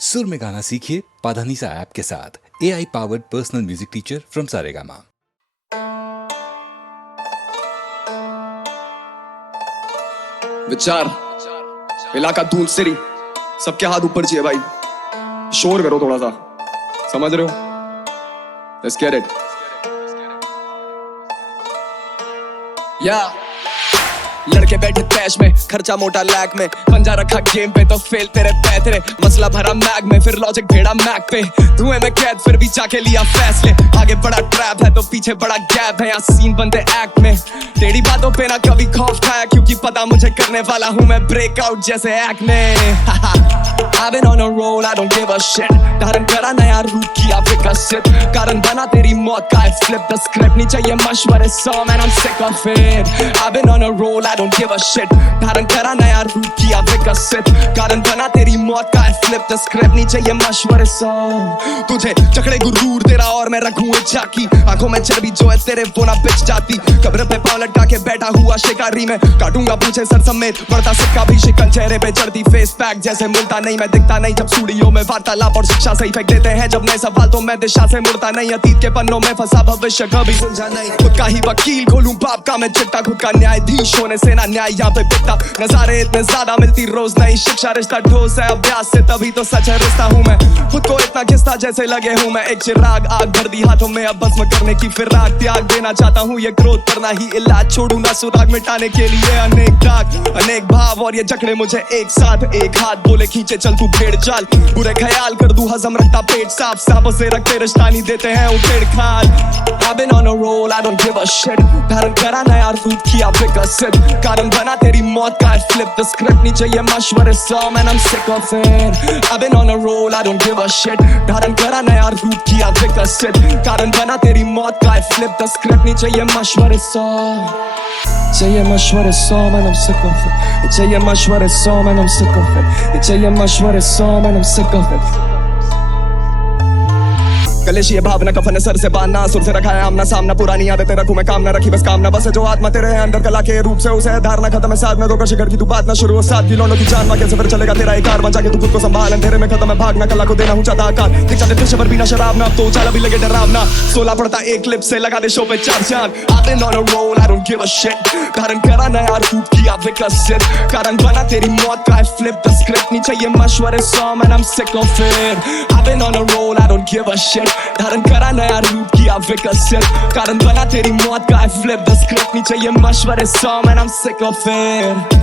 सुर में गाना सीखिए पाधानीसा ऐप के साथ। AI powered personal music teacher from Saregama. विचार इलाका धूल सिरी सबके हाथ ऊपर चाहिए भाई, शोर करो थोड़ा सा, समझ रहे हो? Let's get it. Yeah. लड़के बैठे तैश में, खर्चा मोटा लैग में, पंजा रखा गेम पे तो फेल तेरे पैतरे, मसला भरा मैग में, फिर लॉजिक भेड़ा मैग पे, धुएं में कैद फिर भी जाके लिया फैसले, आगे बड़ा ट्रैप है तो पीछे बड़ा गैप है, यहाँ सीन बनते एक्ट में, तेरी बातों पे ना कभी खौफ खाया क्योंकि पता मुझे करने वाला हूँ मैं ब्रेकआउट जैसे एक्ट में। I've been on a roll, I don't give a shit, धारण करा नया रूप किया विकसित, कारण बना तेरी मौत का flip the script, नहीं चाहिए मशवरे सौ man I'm sick of it। I've been on a roll, I don't give a shit, धारण करा नया रूप किया विकसित, कारण बना तेरी मौत का flip the script, नहीं चाहिए मशवरे सौ। तुझे चकड़े गुरूर तेरा और मैं रखूं एक झाकी, आंखों में चर्बी जो है तेरे वो ना बिच जाती, कब्र पे पांव लटका के बैठा हुआ शिकारी में, काटूंगा पूछे सर समेत, बढ़ता सिक्का भी शिकन, चेहरे पे चढ़ती फेस पैक जैसे मुड़ता नहीं, मैं दिखता नहीं जब स्टूडियो में वार्तालाप और शिक्षा सही फेंक देते हैं जब नए सवाल, तो मैं दिशा से मुड़ता नहीं, अतीत के पन्नों में फंसा भविष्य कभी सुलझा नहीं, खुद का ही वकील खोलूं बाप का मैं चिट्टा, खुद का न्यायाधीश होने से ना न्याय यहाँ पे बिकता, नजारे इतने ज्यादा मिलती रोज नई शिक्षा, रिश्ता ठोस है अभ्यास से तभी तो सच है रिश्ता हूँ मैं, खुद को इतना घिसता जैसे लगे हूँ मैं एक चिराग, आग भर दी हाथों में अब भस्म करने की फिराक, त्याग देना चाहता हूँ ये क्रोध करना ही इलाज, छोड़ू ना सुराग मिटाने के लिए अनेक दाग अनेक भाव, और ये जकड़े मुझे एक साथ, एक हाथ बोले खींचे चल तू भेड़ चाल, बुरे ख्याल कर दूं हजम रखता पेट साफ, सांपों से रखते रिश्ता नहीं देते हैं उठेड़ खाल। I've been on a roll, I don't give a shit, धारण करा नया रूप किया विकसित, कारण बना तेरी मौत का flip the script, नहीं चाहिए मशवरे सौ man I'm sick of it। I've been on a roll, I don't give a shit, धारण करा नया रूप किया विकसित, कारण बना तेरी मौत का flip the script, नहीं चाहिए मशवरे सौ, चाहिए मशवरे सौ man I'm sick of it, चाहिए मशवरे सौ man I'm sick of it, चाहिए मशवरे सौ man I'm sick of it। कलेश ये भावना कफन सर से बांधना, सुर से रखा है आमना सामना, पुरानी आदतें रखूं मैं काम ना रखी बस कामना, बस है जो आत्मा तेरे है अंदर कला के रूप से, उसे है धारणा खत्म है साथ में, तो शिखर की तू बात ना शुरू हो, साथ खिलौनों की जान कैसे फिर चलेगा तेरा एक कार, बचा के तू खुद को संभाल, अंधेरे में खत्म है भागना, कला को देना ऊंचा आकार, दिखा दे पेशे पर बिना शराब ना, तो उछाला भी लगे डरावना, 16 पड़ता एक क्लिप से लगा दे शो पे 4 चांद। I've been on a roll, I don't give a shit, धारण करा नया रूप किया विकसित, कारण बना तेरी मौत का flip the script, नहीं चाहिए मशवरे सौ man I'm sick of it। I've been on a roll, I don't give a shit, धारण करा नया रूप किया विकसित, कारण बना तेरी मौत का flip the script, नहीं चाहिए मशवरे सौ man I'm sick of it,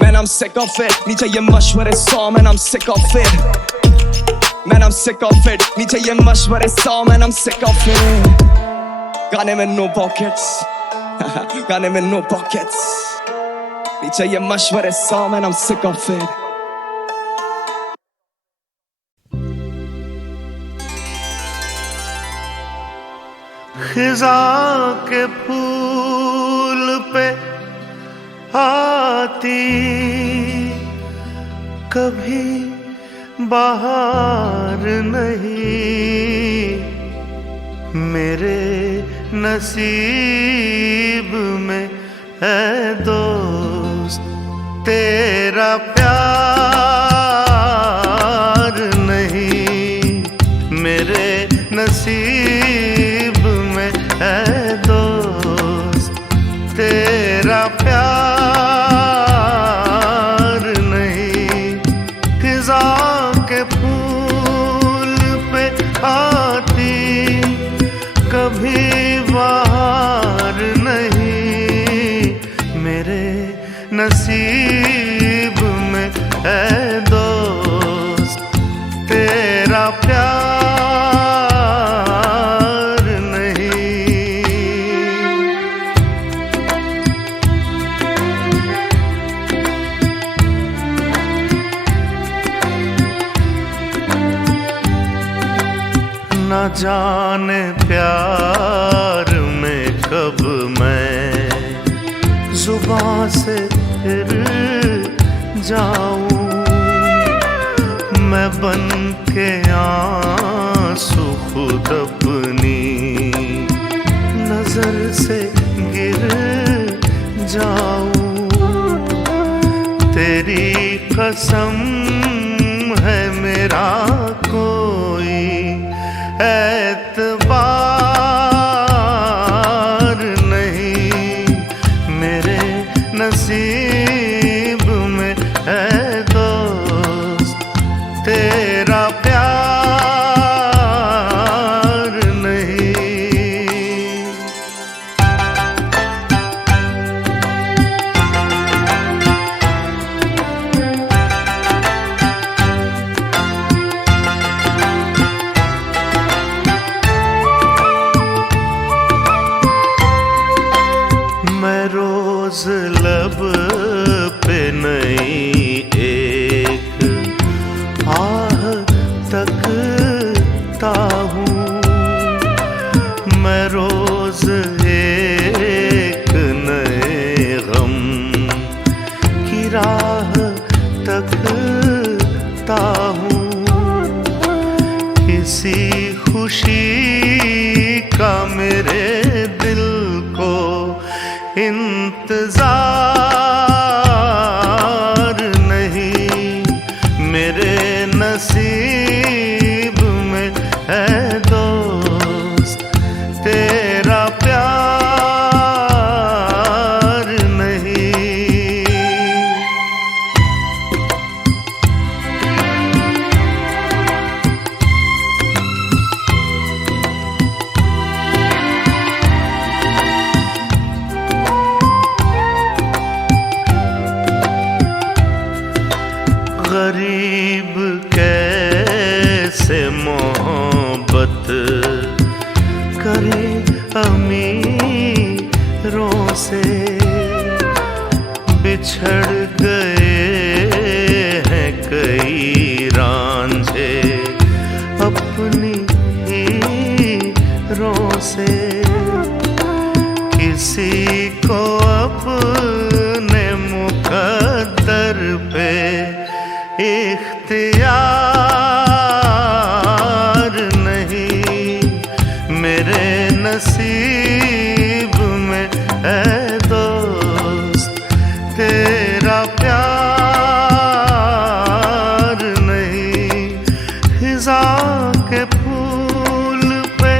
man I'm sick of it, नहीं चाहिए मशवरे सौ man I'm sick of it, man I'm sick of it, नहीं चाहिए मशवरे सौ man I'm sick of it, गाने में no pockets गाने में no pockets, नहीं चाहिए मशवरे सौ man I'm sick of it। खिज़ां के फूल पे आती कभी बाहर नहीं, मेरे नसीब में है दोस्त तेरा प्यार नहीं, मेरे नसीब है दोस्त तेरा प्यार नहीं, खिज़ां के फूल पे आती कभी बाहर नहीं, मेरे नसीब में है दोस्त तेरा प्यार न जाने प्यार में कब मैं जुबां से फिर जाऊं, मैं बन के आंसू खुद अपनी नजर से गिर जाऊं, तेरी कसम है मेरा कोई एतबार नहीं, मेरे नसीब में है दोस्त तेरा प्यार नहीं। मैं रोज लब पे नई एक आह तकता हूँ, मैं रोज एक नए गम की राह तकता हूँ। किसी खुशी का मेरे दिल को इंतजार नहीं, मेरे नसीब में है दोस्त तेरा प्यार नहीं। गरीब कैसे मोहब्बत करे अमीरों से, बिछड़ गए हैं कई रांझे अपनी हीरों से। किसी को अपने मुकद्दर पे इख्तियार नहीं, मेरे नसीब में है दोस्त तेरा प्यार नहीं। खिज़ा के फूल पे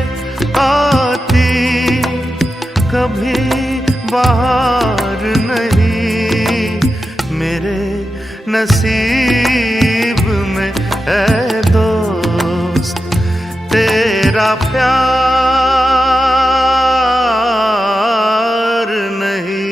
आती कभी बहार नहीं, मेरे नसीब में है दोस्त तेरा प्यार नहीं।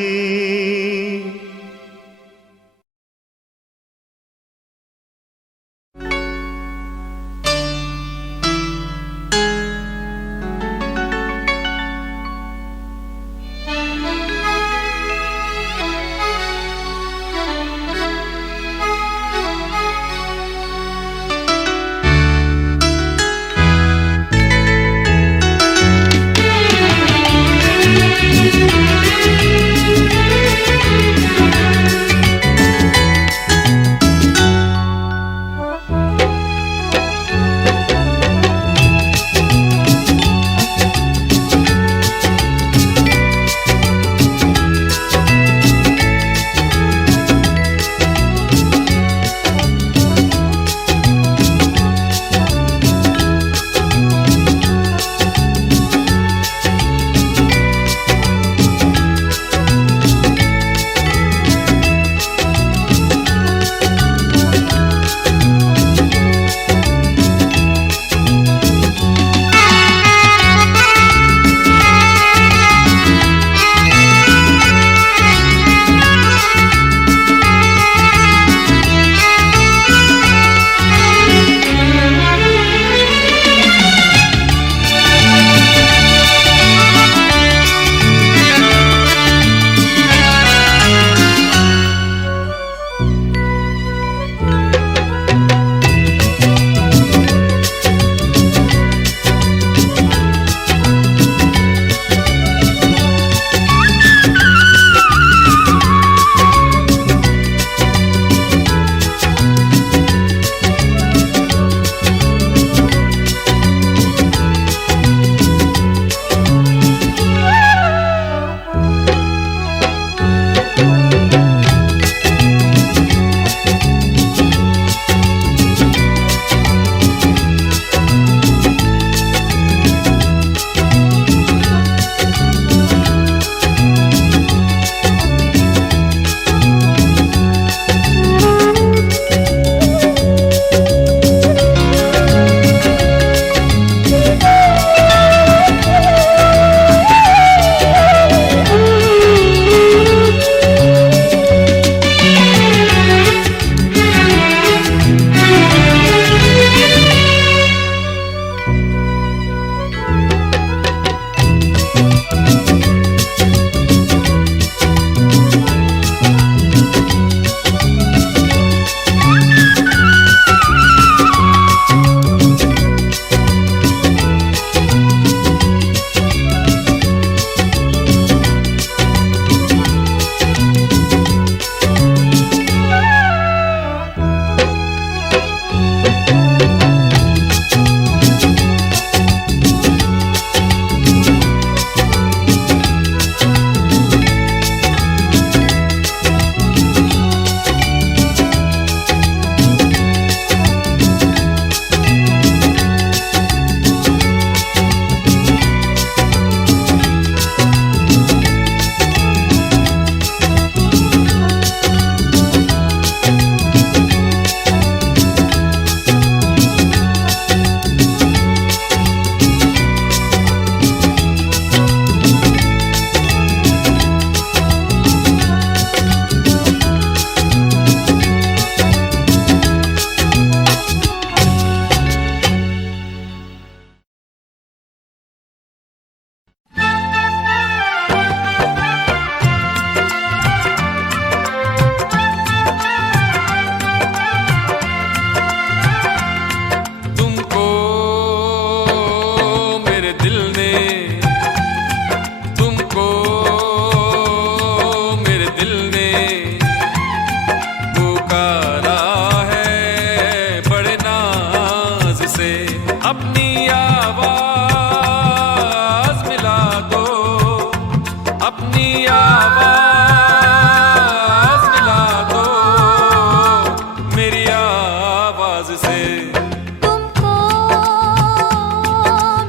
तुमको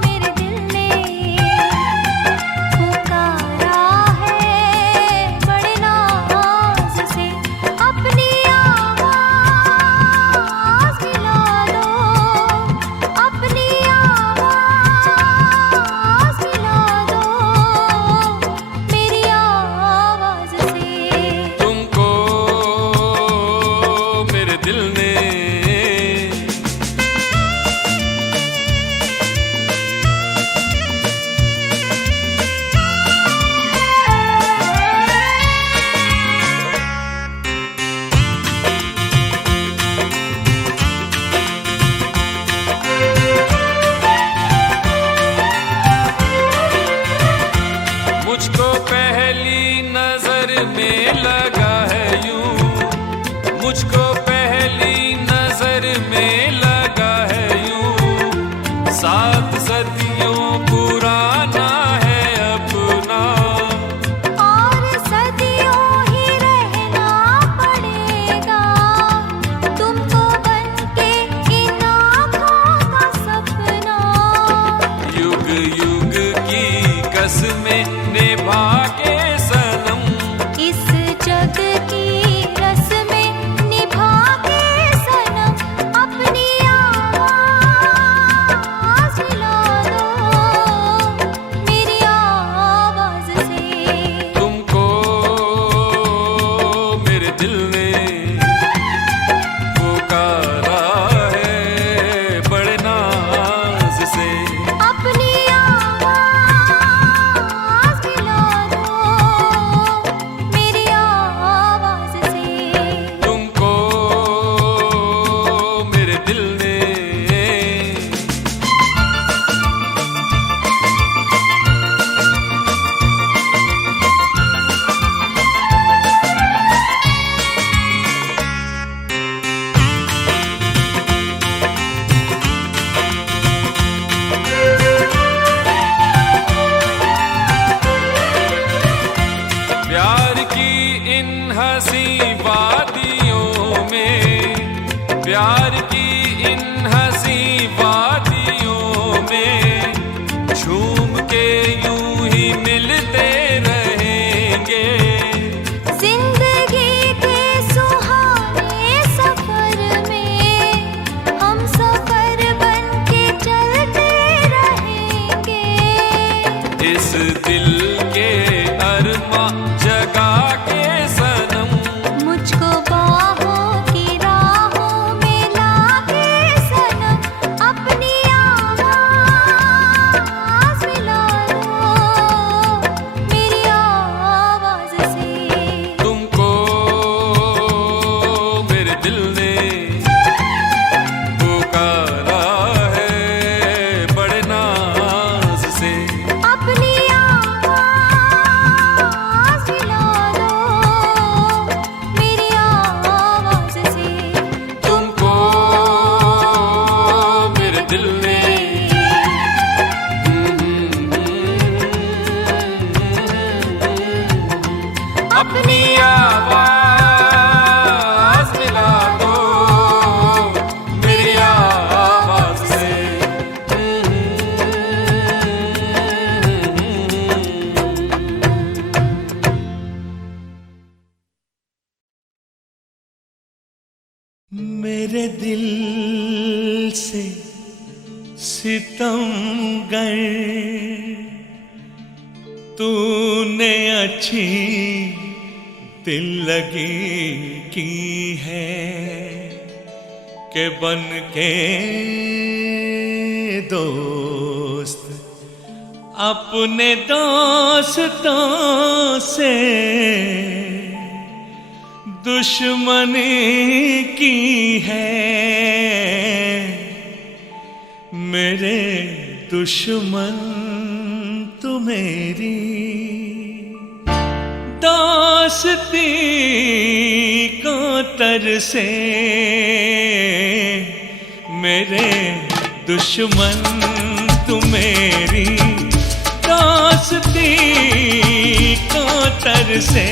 मेरे दिल ने पुकारा है बड़े नाज से, अपनी आवाज़ मिला दो, अपनी आवाज़ मिला दो मेरी आवाज़ से। तुमको मेरे दिल ने मुझको पहली नजर में लगा है यूं, मुझको पहली नजर में लगा है यूं, 7 सदियों पुराना है अपना, और सदियों ही रहना पड़ेगा तुमको बनके इन आँखों का सपना। युग युग की कसमें निभा के सनम, इस जग की रस्में निभा के सनम, अपनी आवाज़ मिला दो मेरी आवाज़ से। तुमको मेरे दिल ने पुकारा है बड़े नाज से, अपनी आवाज़ मिला दो मेरी आवाज़ से। तुमको मेरे दिल ने प्यार की इन हंसी वादियों में, प्यार की इन हंसी वादियों में, झूम के यूं ही मिलते रहेंगे, जिंदगी के सुहाने सफर में हम सफर बनके चलते रहेंगे। इस दिल के अरमा जगा के सनम, मुझको बाहों की राहों में लाके सनम, अपनी आवाज़ मिला दो मेरी आवाज़ से। तुमको मेरे दिल ने पुकारा है बड़े नाज से, अपनी आवाज़ मिला दो मेरी आवाज़ से। तुमको मेरे दिल ने अपनी आवाज़ मिला दो मेरी आवाज़ से। मेरे दिल से सितमगर तूने अच्छी दिल लगी की है कि बन के दोस्त अपने दोस्तों से दुश्मनी की है। मेरे दुश्मन तू मेरी दोस्ती को तरसे। मेरे दुश्मन तू मेरी दोस्ती को तरसे।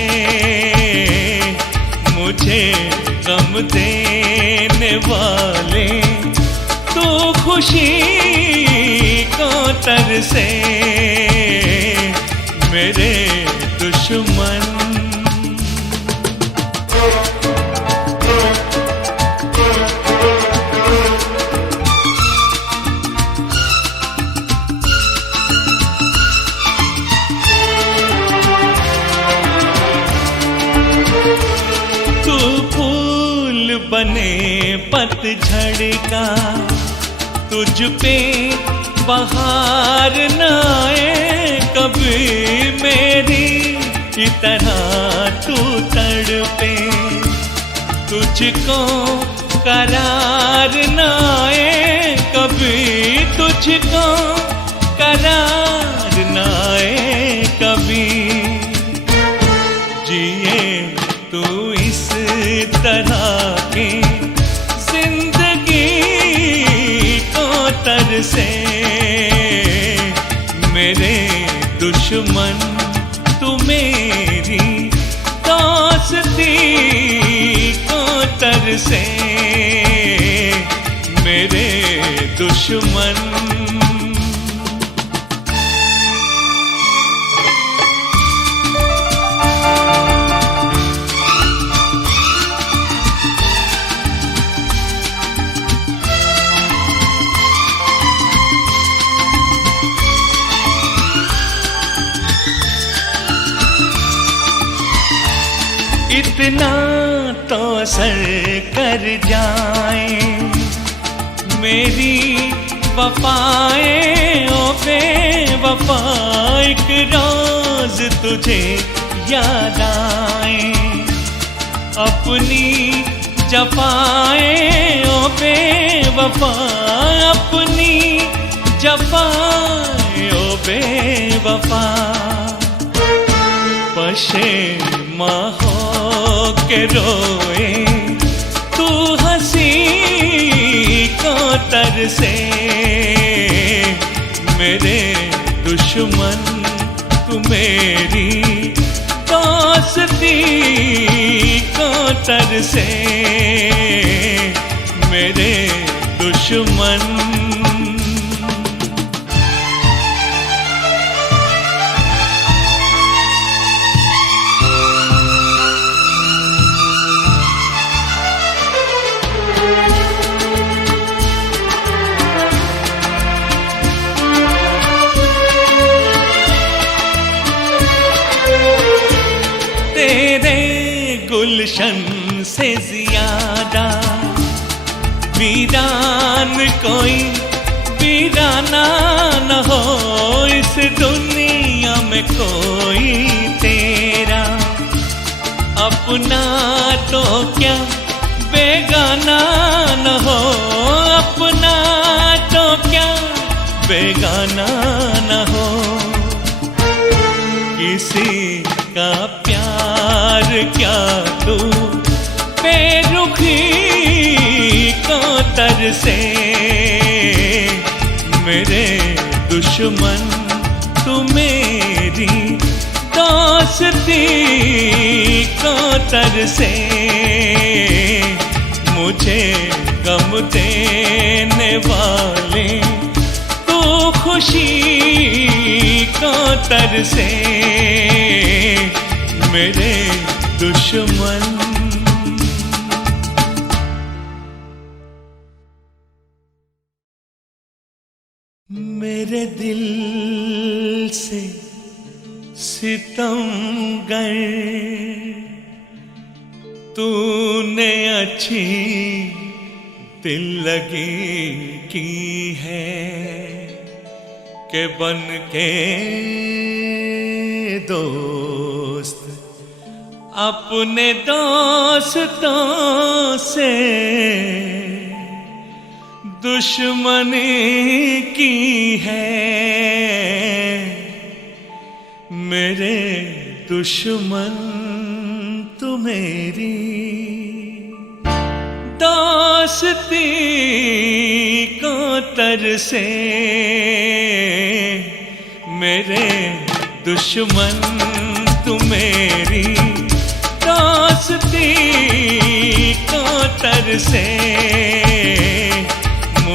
मुझे गम देने वाले खुशी को तरसे मेरे दुश्मन। तू फूल बने पतझड़ का, तुझ पे बहार न आए कभी मेरी तरह तू तड़पे, तुझको करार न आए कभी, तुझको करार न आए कभी। जिए तू इस तरह की जिंदगी को तरसे मेरे दुश्मन। तू मेरी दोस्ती को तरसे मेरे दुश्मन। इतना तो सर कर जाए मेरी वफाएं ओ बेवफा, एक रोज तुझे याद आए अपनी जफाएं ओ बेवफा, अपनी जफाएं ओ बेवफा। पशेमा हो के रोए तू हंसी को तरसे मेरे दुश्मन। तू मेरी दोस्ती को तरसे मेरे दुश्मन। गुलशन से ज्यादा वीरान कोई वीराना न हो इस दुनिया में कोई तेरा अपना तो क्या बेगाना न हो, अपना तो क्या बेगाना न हो। किसी का प्यार क्या तू बेरुखी को तरसे मेरे दुश्मन। तू मेरी दोस्ती को तरसे मुझे गम देने वाले, तू खुशी को तरसे मेरे दुश्मन। मेरे दिल से सितमगर तूने अच्छी दिल लगी की है के बन के दोस्त अपने दोस्तों से दुश्मनी की है। मेरे दुश्मन तू मेरी दोस्ती को तरसे मेरे दुश्मन तू मेरी दोस्ती को तरसे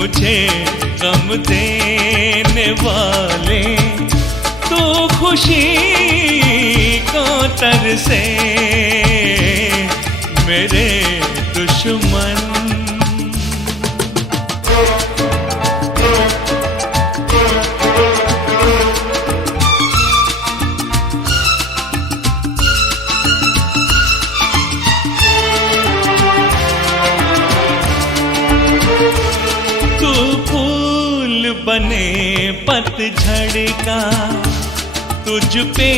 मुझे गम देने वाले, तू खुशी को तरसे मेरे दुश्मन। तू फूल बने पतझड़ का, तुझ पे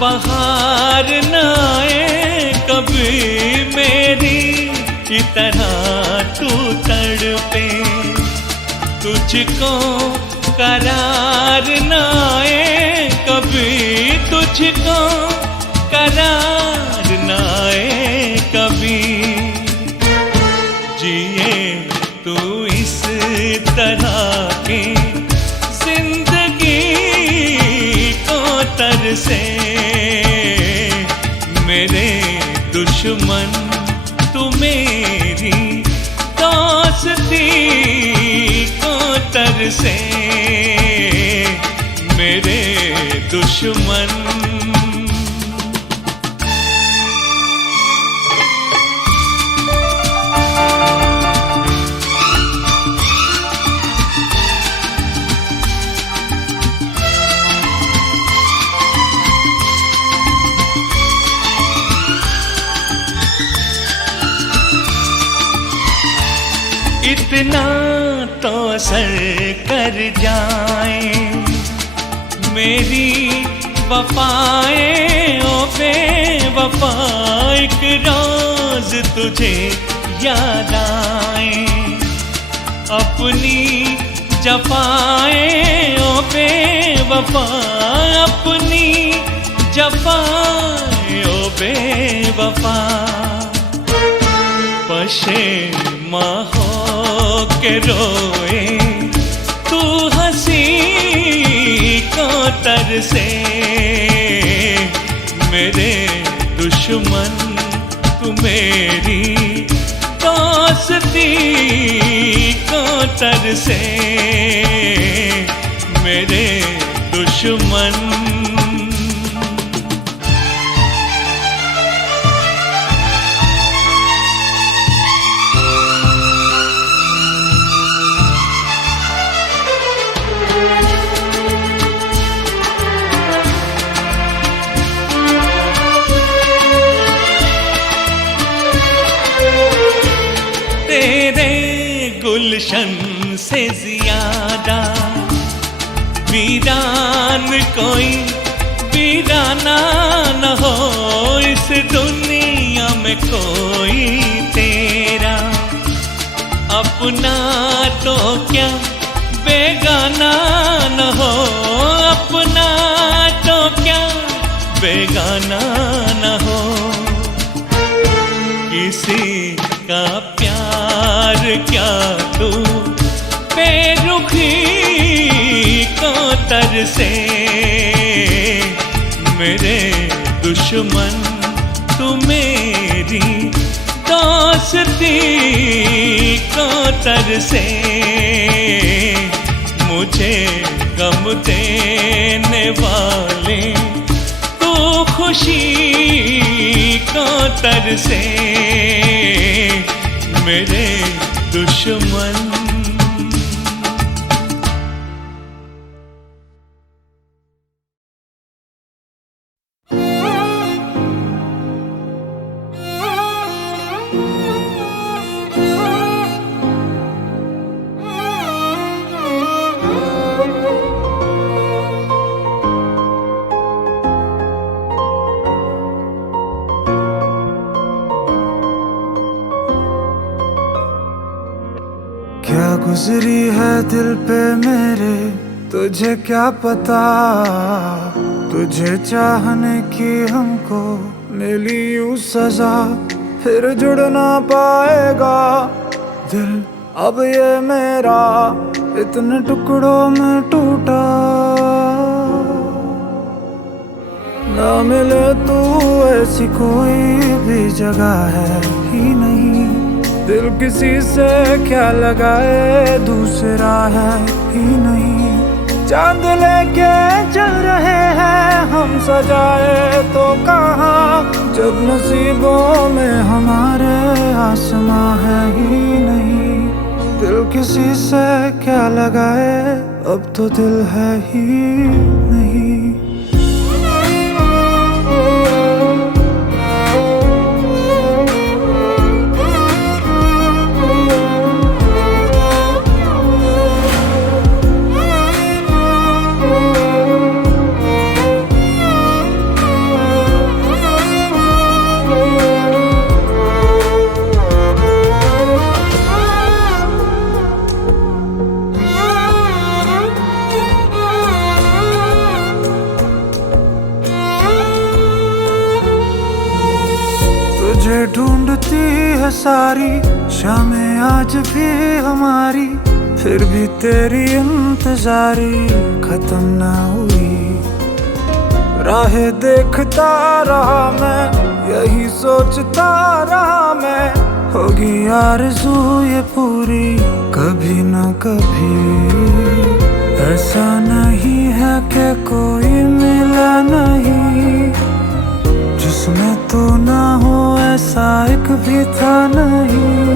बहार न आए कभी मेरी तरह तू तड़पे, तुझको करार न आए कभी, तुझको करार न आए कभी। जिए तू इस तरह की जिंदगी को तरसे मेरे दुश्मन, तू मेरी दोस्ती को तरसे मेरे दुश्मन। इतना तो असर कर जाए मेरी वफाएं, ओ बेवफा एक रोज तुझे याद आए, अपनी जफाएं ओ बेवफा, अपनी जफाएं ओ बेवफा। पशेमा हो के रोए तू हंसी को तरसे मेरे दुश्मन, तू मेरी दोस्ती को तरसे मेरे दुश्मन। गुलशन से ज्यादा वीरान कोई वीराना न हो इस दुनिया में कोई तेरा, अपना तो क्या बेगाना न हो, अपना तो क्या बेगाना न हो। किसी का प्यार क्या तू बेरुखी को तरसे मेरे दुश्मन, तू मेरी दोस्ती को तरसे मुझे गम देने वाले, तू खुशी को तरसे मेरे दुश्मन। गुजरी है दिल पे मेरे तुझे क्या पता, तुझे चाहने की हमको मिली यूं सजा, फिर जुड़ ना पाएगा दिल अब ये मेरा इतने टुकड़ों में टूटा। ना मिले तू ऐसी कोई भी जगह है ही नहीं, दिल किसी से क्या लगाए, दूसरा है ही नहीं। चांद लेके चल रहे हैं हम, सजाए तो कहाँ, जब नसीबों में हमारे आसमां है ही नहीं। दिल किसी से क्या लगाए, अब तो दिल है ही नहीं। तुझे ढूंढती है सारी शामें आज भी हमारी, फिर भी तेरी इंतजारी खत्म ना हुई। राहें देखता रहा मैं, यही सोचता रहा मैं, होगी आरज़ू ये पूरी कभी ना कभी। ऐसा नहीं है कि कोई मिला नहीं, जिसमें तू ना हो ऐसा एक भी था नहीं।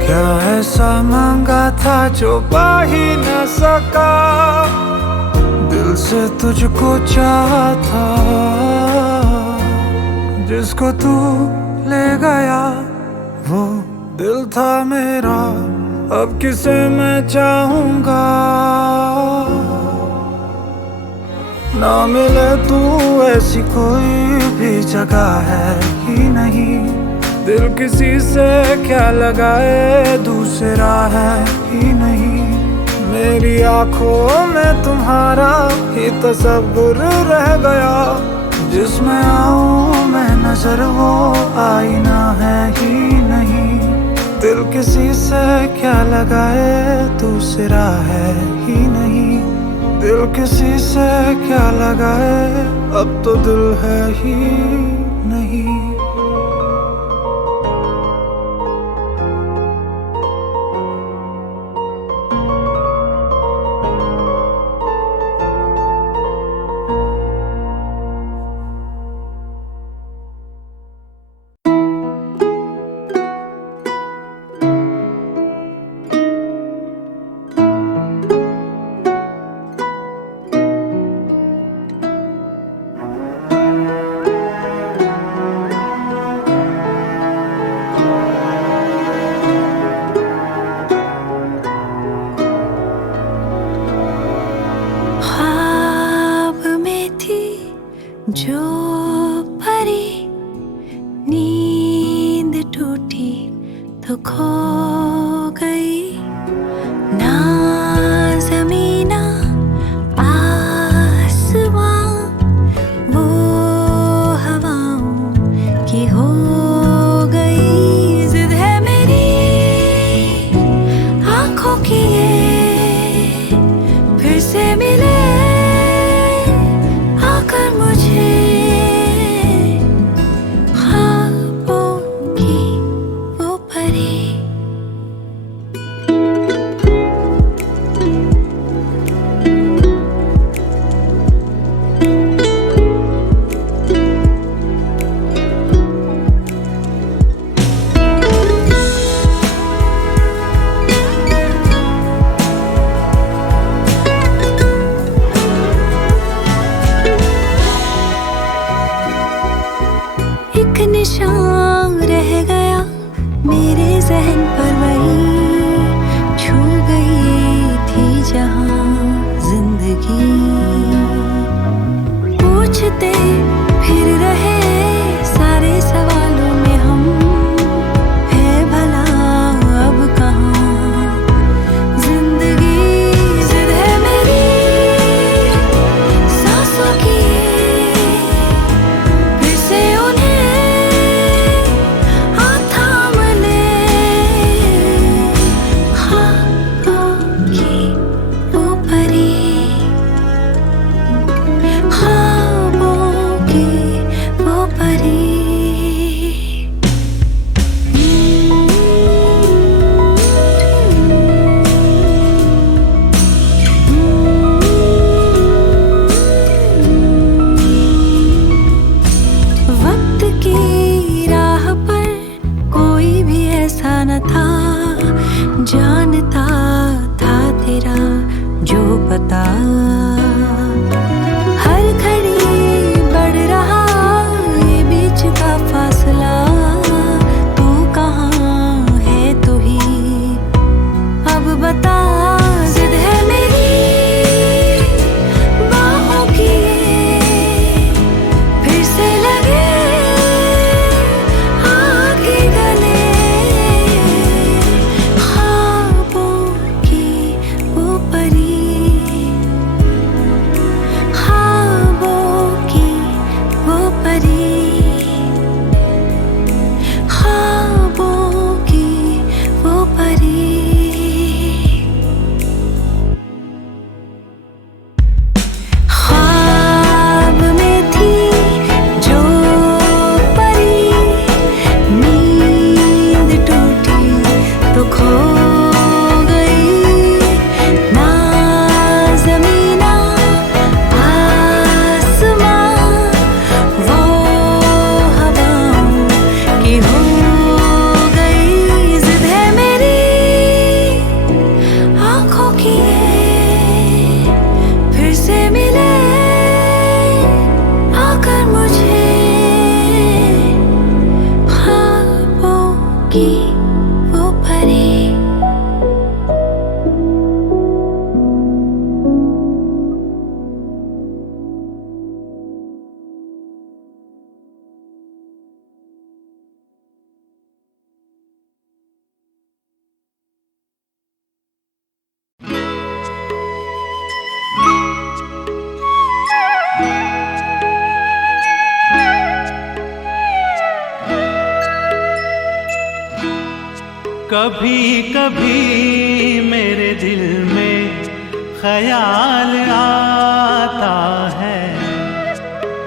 क्या ऐसा मांगा था जो पा ही न सका, दिल से तुझको चाहा था। जिसको तू ले गया वो दिल था मेरा, अब किसे मैं चाहूँगा। ना मिले तू ऐसी कोई भी जगह है ही नहीं। दिल किसी से क्या लगाए, दूसरा है ही नहीं। मेरी आंखों में तुम्हारा ही तस्वुर रह गया, जिसमें आऊं मैं नजर वो आईना है ही नहीं। दिल किसी से क्या लगाए, दूसरा है ही नहीं। दिल किसी से क्या लगाए, अब तो दिल है ही नहीं। बता, हर घड़ी बढ़ रहा ये बीच का फासला, तू कहाँ है तू ही अब बता। जिद है मेरी बाहों की फिर से लगे आके गले, ख्वाबों की वो परी, ख्वाबों की वो परी, ख्वाबों की वो परी। ख्वाब में थी जो परी, नींद टूटी तो खो गई, ना ज़मीन ना आसमां, वो हवाओं की हो गई। ज़िद है मेरी आँखों की ये फिर से मिले आकर मुझे, ख्वाबों की वो परी। कभी कभी मेरे दिल में ख्याल आता है,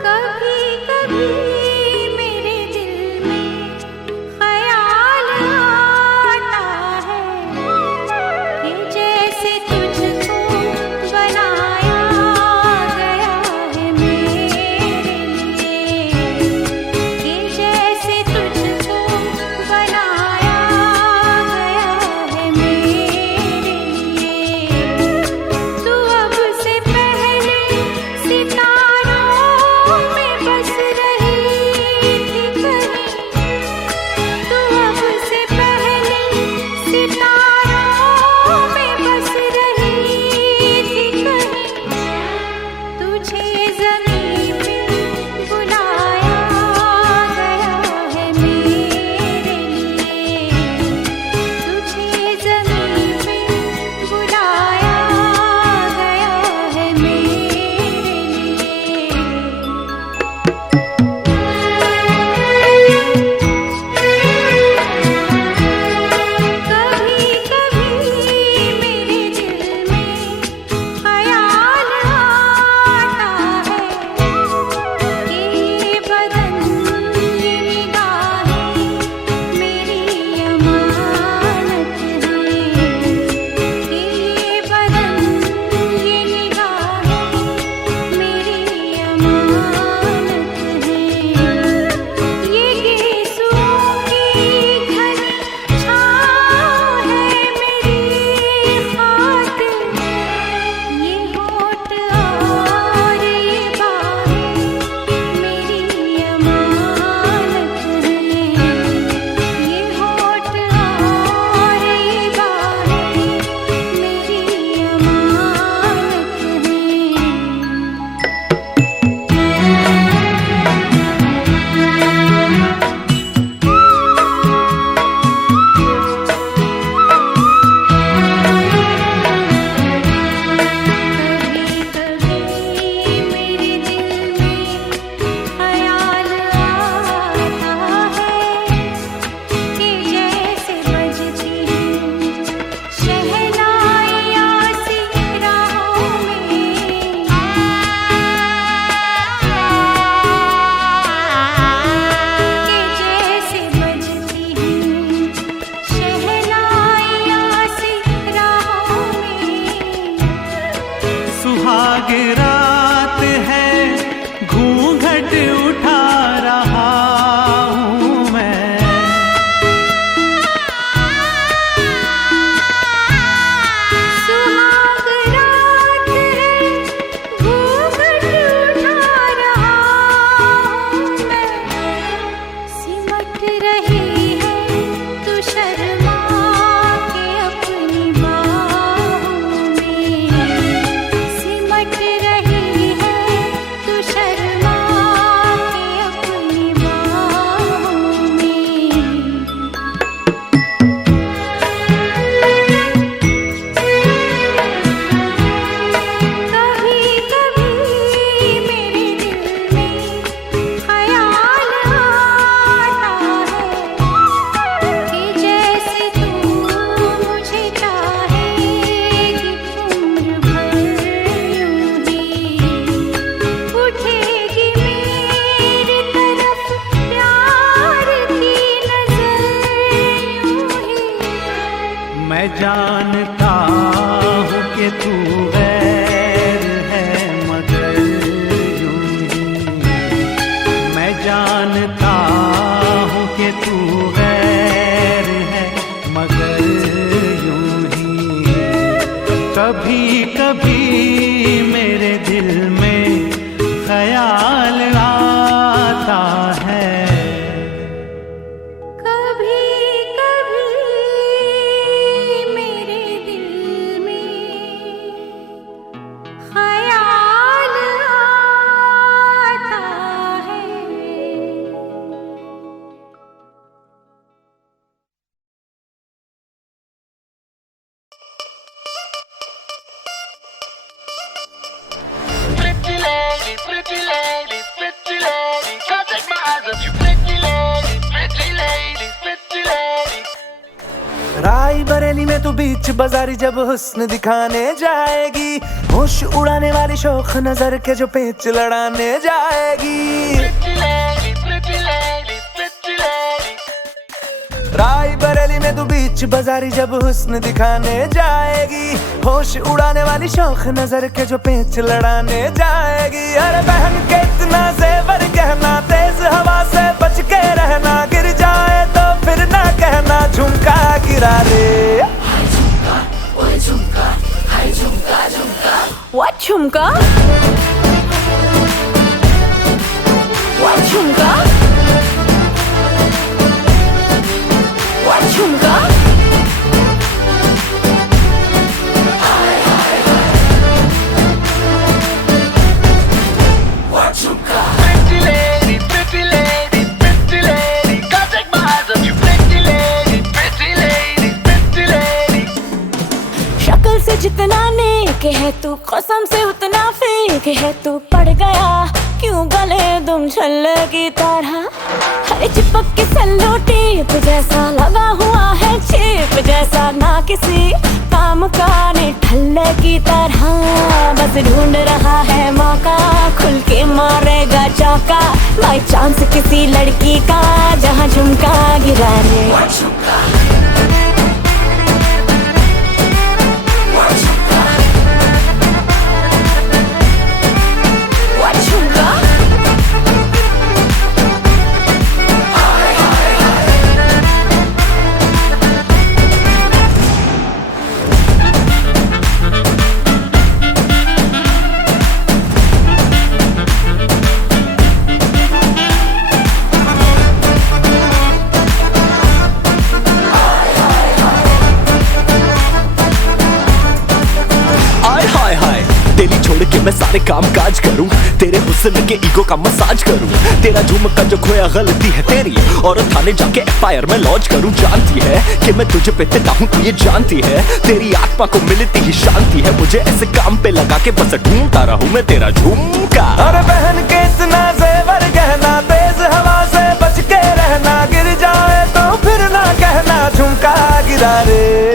कभी कभी मेरे दिल में ख्याल आता है कि जैसे तुझको बनाया गया है मेरे लिए, कि जैसे तुझको बनाया गया है मेरे लिए। तू अब से पहले सितारों में बस रही थी कहीं, तू अब से पहले सितारों में बस रही थी कहीं। तुझे ज़मीं पे बुलाया गया है मेरे लिए, तुझे ज़मीं पे बुलाया गया है मेरे लिए। कभी कभी मेरे दिल में ख्याल आता है कि ये बदन ये निगाहें मेरी अमानत है, कि ये बदन ये निगाहें मेरी अमानत है। ये गेसुओं की घनी छाँव है मेरी खातिर, ये होठ और ये बाहें मेरी अमानत है, ये होठ और ये बाहें मेरी अमानत है। कभी कभी मेरे दिल में ख्याल आता है कि जैसे बजती हैं शहनाइयाँ सी राहों में, कि जैसे बजती हैं शहनाइयाँ सी राहों में। सुहाग रात है घूंघट उठा रहा हूँ मैं, सुहाग रात कभी कभी मेरे दिल में ख्याल आता है, कभी कभी मेरे दिल में ख्याल आता है। Pretty lady, pretty lady, pretty lady, can't take my eyes off you. Pretty lady, pretty lady, pretty lady. राई बरेली में तू बीच बाजारी जब हुस्न दिखाने जाएगी, होश उड़ाने वाली शौक नजर के जो पेच लड़ाने जाएगी। Pretty lady, pretty lady, pretty lady. राई बरेली में तू बीच बाजारी जब हुस्न दिखाने जाएगी, होश उड़ाने वाली शौक नजर के जो पेच लड़ाने जाएगी। अरे बहन के इतना जेवर गहना, तेज हवा से बच के रहना, गिर जाए तो फिर ना कहना झुमका गिरा रे। What झुमका? What झुमका? What झुमका? Pretty lady, pretty lady, pretty lady, can't take my eyes off you. Pretty lady, pretty lady, pretty lady. शक्ल से जितना नेक है तू, कसम से उतना फेक है तू। पड़ गया क्यों गले तुम छल्ले की तरह, हरे चिपक के सल्लो टेप जैसा लगा हुआ है चेप जैसा, ना किसी काम का ने ठल्ले की तरह। बस ढूंढ रहा है मौका, खुल के मारेगा चौका, बाई चांस किसी लड़की का जहाँ झुमका गिरा रे। What झुमका? आय हाय हाय, तेरी छोड़ के मैं सारे काम काज करूं, तेरे हुस्न के ईगो का मसाज करूं। तेरा झुमका जो खोया गलती है तेरी, और थाने जाके एफआईआर में लॉन्च करूं। जानती है कि मैं तुझे पे तेता हूं, तू ये जानती है। तेरी आत्मा को मिलती ही शांति है, मुझे ऐसे काम पे लगा के बस ढूंढता रहूं मैं तेरा झुमका। अरे बहन के इतना जेवर गहना, तेज हवा से बच के रहना, गिर जाए तो फिर ना कहना झुमका गिरा रे।